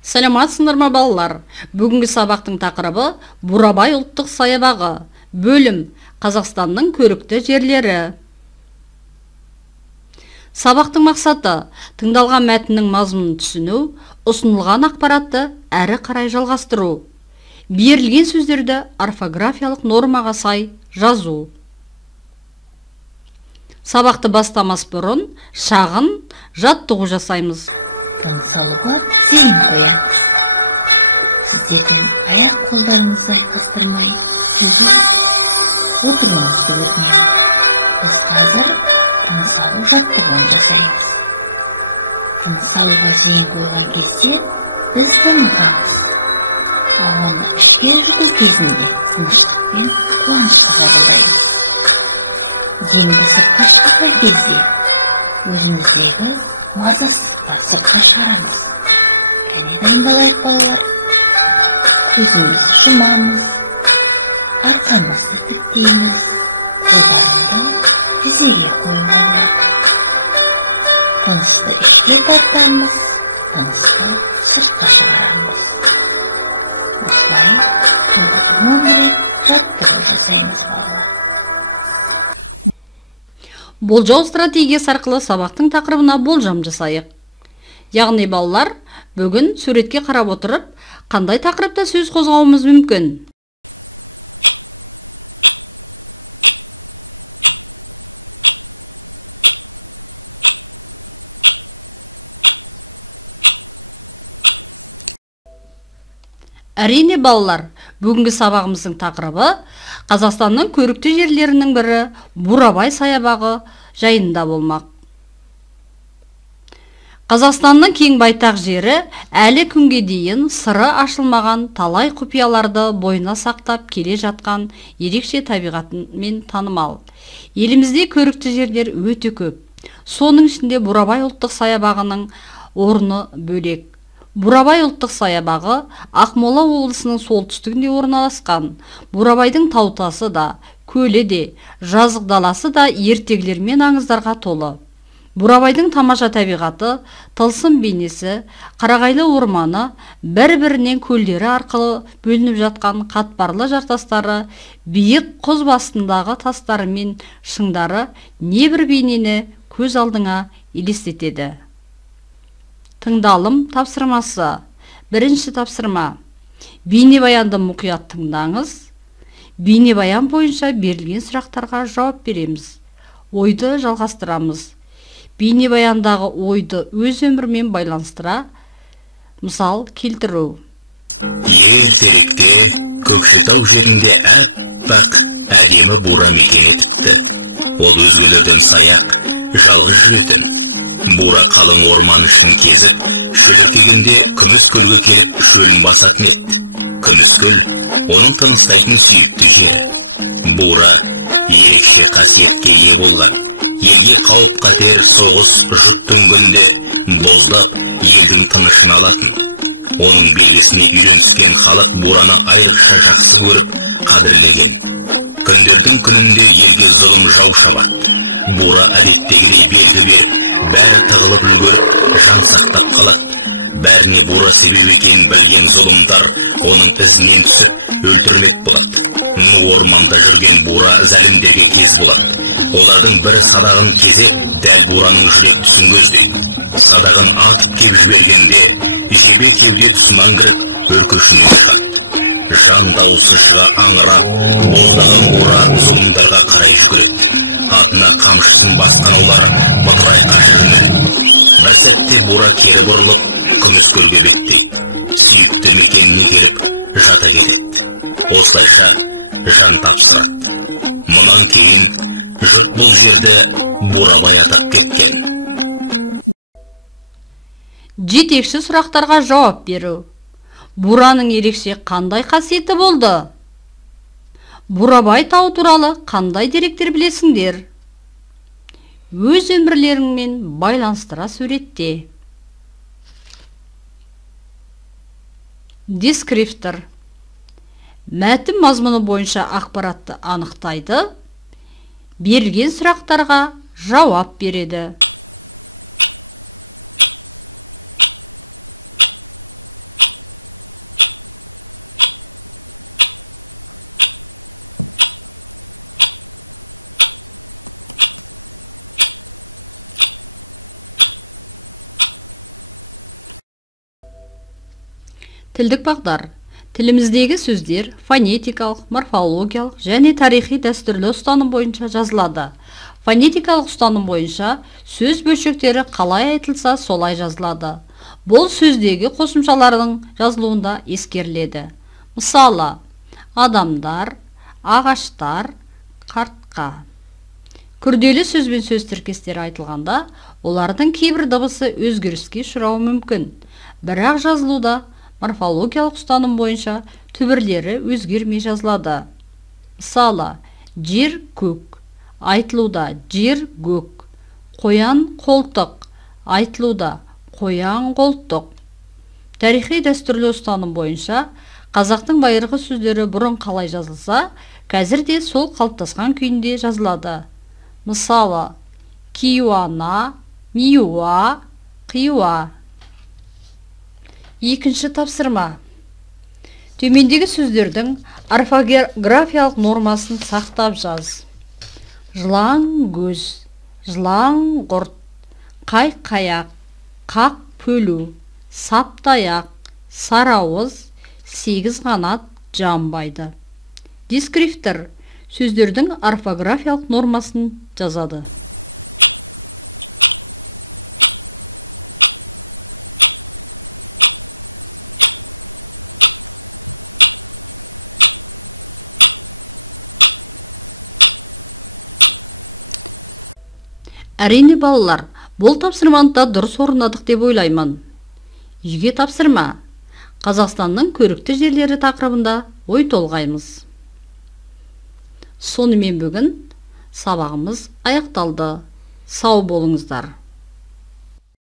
Саламатсыңдар ма балалар? Бүгінгі сабақтың тақырыбы Бурабай ұлттық саябағы. Бөлім Қазақстанның көрікті жерлері. Сабақтың мақсаты тыңдалған мәтіннің мазмұнын түсіну, ұсынылған ақпаратты әрі қарай жалғастыру. Берілген сөздерді орфографиялық нормаға сай жазу. Сабақты бастамас бұрын шағын жаттығу жасаймыз. Тыныс алуға зейін қоямыз. Сіздерден аяқ қолдарыңызды айқастырмай түзу отыруыңызды өтінемін. Біз қазір тыныс алу жаттығуын жасаймыз. Тыныс алуға зейін қойған кезде біз тынығамыз. Ауаны ішке жұту кезінде тыныштық пен қуанышты қабылдаймыз. Демді сыртқа шығарған кезде өзіміздегі мазасыздықты сыртқа шығарамыз. Кәне дайындалайық балалар. Көзімізді жұмамыз, арқамызды тіктейміз, қолдарымды тізеге қоюға болады. Тынысты ішке тартамыз, тынысты сыртқа шығарамыз. Осылай күнде 10 рет жаттығу жасаймыз балалар. Болжау стратегиясы арқылы сабақтың тақырыбына болжам жасайық. Яғни балалар, бүгін суретке қарап отырып, қандай тақырыпта сөз қозғауымыз мүмкін? Әрине балалар, бүгінгі сабағымыздың тақырыбы Қазақстанның көрікті жерлерінің бірі Бурабай саябағы жайында болмақ. Қазақстанның кең байтақ жері әлі күнге дейін сыры ашылмаған талай құпияларды бойына сақтап келе жатқан ерекше табиғатымен танымал. Елімізде көрікті жерлер өте көп. Соның ішінде Бурабай ұлттық саябағының орны бөлек. Бурабай ұлттық саябағы Ақмола облысының солтүстігінде орналасқан. Бурабайдың таутасы да, көлі де, жазық даласы да ертегілер мен аңыздарға толы. Бурабайдың тамаша табиғаты, тылсым бейнесі, қарағайлы орманы, бір-бірінен көлдері арқылы бөлініп жатқан қатпарлы жартастары, биік құз басындағы тастары мен шыңдары небір бейнені көз алдыңа елестетеді. Тыңдалым тапсырмасы. Бірінші тапсырма. Бейнебаянды мұқият тыңдаңыз. Бейнебаян бойынша берілген сұрақтарға жауап береміз. Ойды жалғастырамыз. Бейнебаяндағы ойды өз өмірмен байланыстыра мысал келтіру. Ертеректе Көкшетау жерінде аппақ әдемі бура мекен етіпті. Ол өзгелерден саяқ, жалғыз жүретін. Бура қалың орман ішін кезіп, шөліркегенде күміс көлге келіп шөлін басатын еді. Күміс көл оның тыныстайтын сүйікті жері. Бура ерекше қасиетке ие болған. Елге қауіп қатер соғыс жұттың күнде боздап елдің тынышын алатын. Оның белгісіне үйреніскен халық бураны айрықша жақсы көріп қадірлеген. Күндердің күнінде елге зұлым жау шабады. Бура әдеттегідей белгі беріп, бәрі тығылып үлгеріп, жан сақтап қалады. Бәріне бура себеп екенін білген зұлымдар оның ізінен түсіп, өлтірмек болады. Ну орманда жүрген бура зәлімдерге кез болады. Олардың бірі садағын кезеп, дәл бураның жүрек түсін көздейді. Садағын атып кеп жібергенде, жебе кеуде тұсынан кіріп, өркешінен шығады. Жан дауысы шыға аңырап, боздаған бура зұлымдарға қарай жүгіреді. Атына қамшысын басқан олар бытырай қаша жөнеледі. Бір сәтте бура кері бұрылып, күміс көлге беттейді. Сүйікті мекеніне келіп, жата кетеді. Осылайша жан тапсырады. Мұнан кейін жұрт бұл жерді Бурабай атап кеткен. Жетекші сұрақтарға жауап беру. Бураның ерекше қандай қасиеті болды? Бурабай тау туралы қандай деректер білесіңдер? Өз өмірлеріңмен байланыстыра суретте. Дескриптор. Мәтін мазмұны бойынша ақпаратты анықтайды. Берілген сұрақтарға жауап береді. Тілдік бағдар. Тіліміздегі сөздер фонетикалық, морфологиялық және тарихи дәстүрлі ұстаным бойынша жазылады. Фонетикалық ұстаным бойынша сөз бөлшектері қалай айтылса, солай жазылады. Бұл сөздегі қосымшалардың жазылуында ескеріледі. Мысалы, адамдар, ағаштар, қартқа. Күрделі сөз бен сөз тіркестері айтылғанда, олардың кейбір дыбысы өзгеріске ұшырауы мүмкін. Бірақ жазылуда морфологиялық ұстаным бойынша түбірлері өзгермей жазылады. Мысалы, жер көк, айтылуда жер көк. Қоян қолтық, айтылуда қоян қолтық. Тарихи дәстүрлі ұстаным бойынша қазақтың байырғы сөздері бұрын қалай жазылса, қазір де сол қалыптасқан күйінде жазылады. Мысалы, киуана, миуа, қиуа. Екінші тапсырма. Төмендегі сөздердің орфографиялық нормасын сақтап жаз. Жылан көз, жылан құрт, қай-қаяқ, қақ пөлу, саптаяқ, сарауыз, сегіз қанат жамбайды. Дескриптор сөздердің орфографиялық нормасын жазады. Әрине балалар, бұл тапсырманы да дұрыс орындадық деп ойлаймын. Үйге тапсырма. Қазақстанның көрікті жерлері тақырыбында ой толғаймыз. Сонымен бүгін сабағымыз аяқталды. Сау болыңыздар.